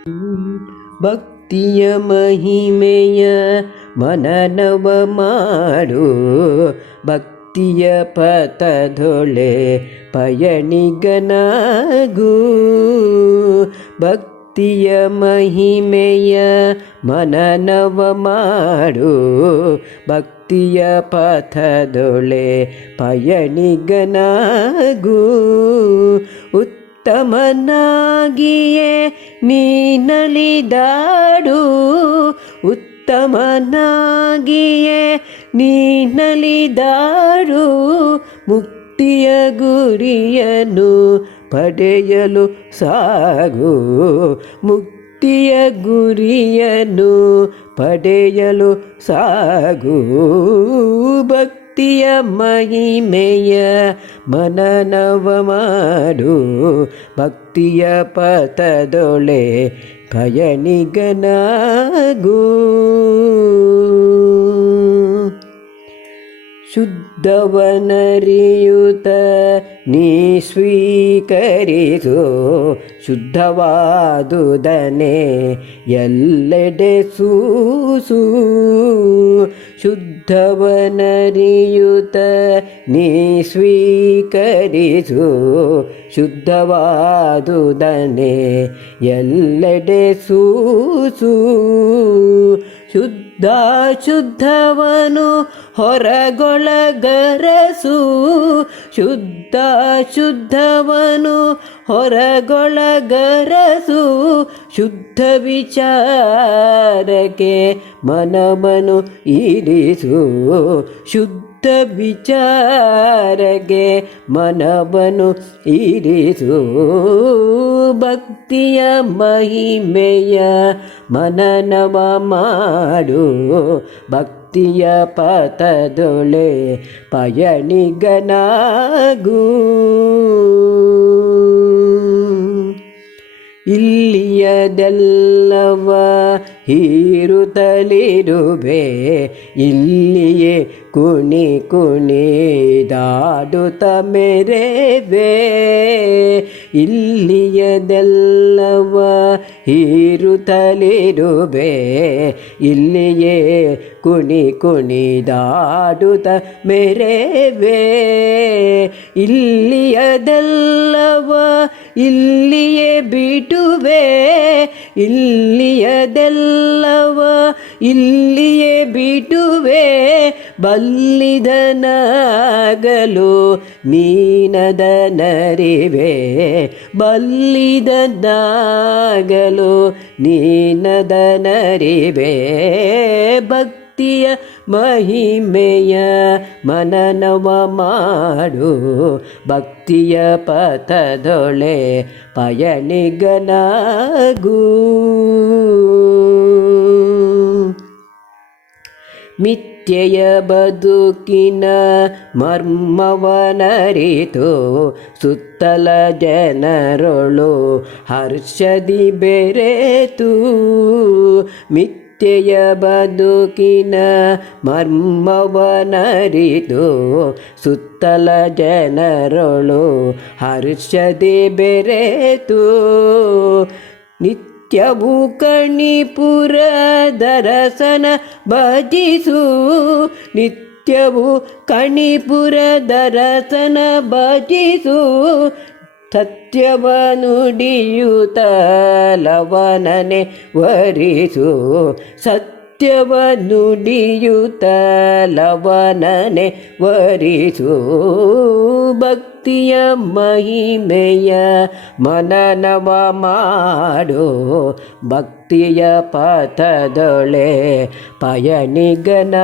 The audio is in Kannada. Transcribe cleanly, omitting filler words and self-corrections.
ಭಕ್ತಿಯ ಮಹಿಮೆಯ ಮನನವ ಮಾಡು, ಭಕ್ತಿಯ ಪಥದೊಳೆ ಪಯಣಿಗನಾಗು. ಭಕ್ತಿಯ ಮಹಿಮೆಯ ಮನನವ ಮಾಡು, ಭಕ್ತಿಯ ಪಥದೊಳೆ ಪಯಣಿಗನಾಗು. ಉತ್ತಮನಾಗಿಯೇ ನೀನಲಿದಾಡು, ಉತ್ತಮನಾಗಿಯೇ ನೀನಲಿದಾಡು. ಮುಕ್ತಿಯ ಗುರಿಯನ್ನು ಪಡೆಯಲು ಸಾಗು, ಮುಕ್ತಿಯ ಗುರಿಯನ್ನು ಪಡೆಯಲು ಸಾಗು. ಭಕ್ತಿಯ ಮಹಿಮೆಯ ಮನನವ ಮಾಡು, ಭಕ್ತಿಯ ಪಥದೊಳೆ ಪಯಣಿಗನಾಗು. ಶುದ್ಧವನರಿಯುತ ನೀ ಸ್ವೀಕರಿಸು, ಶುದ್ಧವಾದುದನೆ ಎಲ್ಲೆಡೆ ಸೂಸು. ಶುದ್ಧವನರಿಯುತ ನೀ ಸ್ವೀಕರಿಸು, ಶುದ್ಧವಾದುದನೆ ಎಲ್ಲೆಡೆ ಸೂಸು. ಶುದ್ಧ ಶುದ್ಧವನು ಹೊರಗೊಳಗರಸು, ಶುದ್ಧ ಶುದ್ಧವನು ಹೊರಗೊಳಗರಸು. ಶುದ್ಧ ವಿಚಾರಕ್ಕೆ ಮನಮನು ಇರಿಸು, ಶುದ್ಧ ವಿಚಾರಕ್ಕೆ ಮನವನು ಇರಿಸು. ಭಕ್ತಿಯ ಮಹಿಮೆಯ ಮನನವ ಮಾಡು, ಭಕ್ತಿಯ ಪಥದೊಳೆ ಪಯಣಿಗನಾಗು. ಇಲ್ಲಿಯದೆಲ್ಲವ ಹೀರುತ್ತಲಿರುವೆ, ಇಲ್ಲಿಯೇ ಕುಣಿ ಕುಣಿದಾಡುತ್ತ ಮೆರೆವೆ. ಇಲ್ಲಿಯದೆಲ್ಲವ ಹೀರುತ್ತಲಿರುವೆ, ಇಲ್ಲಿಯೇ ಕುಣಿ ಕುಣಿದಾಡುತ್ತ ಮೆರೆವೆ. ಇಲ್ಲಿಯದೆಲ್ಲವ ಇಲ್ಲಿಯೇ ಬಿಡುವೆ, ಇಲ್ಲಿಯದೆಲ್ಲವ ಇಲ್ಲಿಯೇ ಬಿಡುವೆ. ಬಲ್ಲಿದನಾಗಲು ನೀನದನರಿವೆ, ಬಲ್ಲಿದನಾಗಲು ನೀನದನರಿವೆ. ಭಕ್ತಿಯ ಮಹಿಮೆಯ ಮನನವ ಮಾಡು, ಭಕ್ತಿಯ ಪಥದೊಳೆ ಪಯಣಿಗನಾಗು. ಮಿಥ್ಯೆಯ ಬದುಕಿನ ಮರ್ಮವನರಿತು, ಸುತ್ತಲ ಜನರೊಳು ಹರ್ಷದಿ ಬೆರೆತು. ಮಿಥ್ಯೆಯ ಬದುಕಿನ ಮರ್ಮವನರಿತು, ಸುತ್ತಲ ಜನರೊಳು ಹರ್ಷದಿ ಬೆರೆತು. ನಿತ್ಯವೂ ಕಣಿಪುರ ದರಸನ ಭಜಿಸು, ನಿತ್ಯವೂ ಕಣಿಪುರ ದರಸನ ಭಜಿಸು. ಸತ್ಯವ ನುಡಿಯುತ್ತ ಲವನನೆ ವರಿಸು, ಸತ್ಯವ ನುಡಿಯುತ್ತ ಲವನನೆ ವರಿಸು. ಭಕ್ತಿಯ ಮಹಿಮೆಯ ಮನನವ ಮಾಡು, ಭಕ್ತಿಯ ಪಥದೊಳೆ ಪಯಣಿಗನಾಗು.